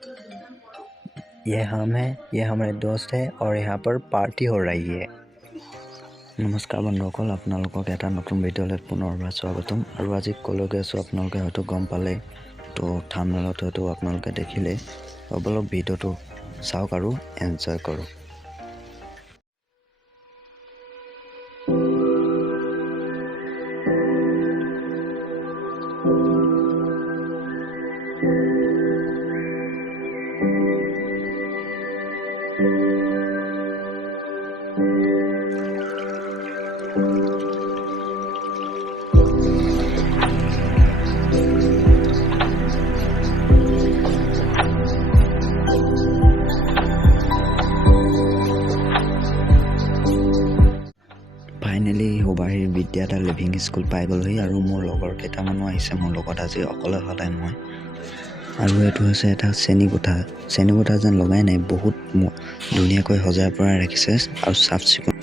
ये हम हैं, ये हमारे दोस्त है और यहाँ पर पार्टी हो रही है। নমস্কাৰ বন্ধুসকল, আপোনালোকক এটা নতুন ভিডিঅ'লৈ পুনৰবাৰ স্বাগতম। আৰু আজি ক'লৈ গৈছোঁ আপোনালোকে হয়তো গম পালে, তো থাম্বনেইলত হয়তো আপোনালোকে দেখিলে। অলপ ভিডিঅ'টো চাওক আৰু এনজয় কৰক। ফাইনেলি সুবাহিৰ বিদ্যা এটা লিভিং স্কুল পাই গ'লহি আৰু মোৰ লগৰ কেইটামানো আহিছে মোৰ লগত। আজি অকলে হোৱা নাই মই। আৰু এইটো হৈছে এটা শ্ৰেণীকোঠা যেন লগাই নাই, বহুত ধুনীয়াকৈ সজাই পৰাই ৰাখিছে আৰু চাফ চিকুণ।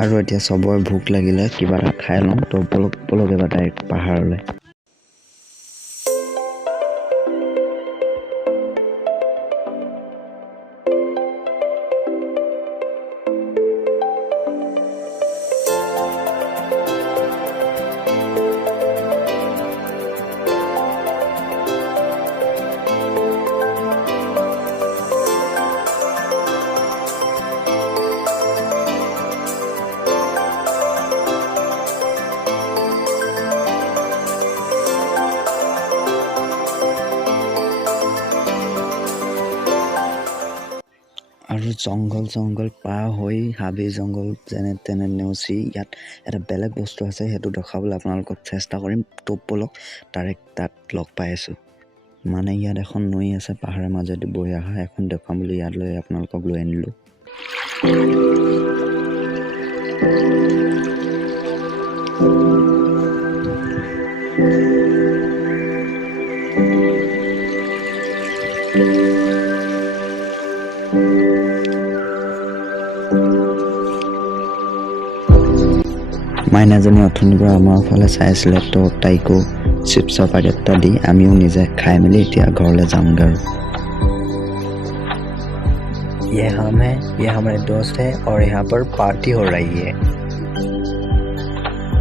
আৰু এতিয়া চবৰে ভোক লাগিলে কিবা এটা খাই লওঁ, তো বলক এবাৰ ডাইৰেক্ট পাহাৰলৈ। আৰু জংঘল পাৰ হৈ হাবি জংঘল যেনে তেনে নেওচি ইয়াত এটা বেলেগ বস্তু আছে, সেইটো দেখাবলৈ আপোনালোকক চেষ্টা কৰিম। তো বলক ডাইৰেক্ট তাত লগ পাই আছোঁ। মানে ইয়াত এখন নৈ আছে পাহাৰৰ মাজেদি বৈ অহা, এখন দেখাম বুলি ইয়ালৈ আপোনালোকক লৈ আনিলোঁ। মাইনাজনী অথনিৰ পৰা আমাৰ ফালে চাই আছিলে, তো তাইকো চিপছৰ পেকেট এটা দি আমিও নিজে খাই মেলি এতিয়া ঘৰলৈ যামগৈ। আৰু ये हम हैं, ये हमारे दोस्त है और यहाँ पर पार्टी हो रही है।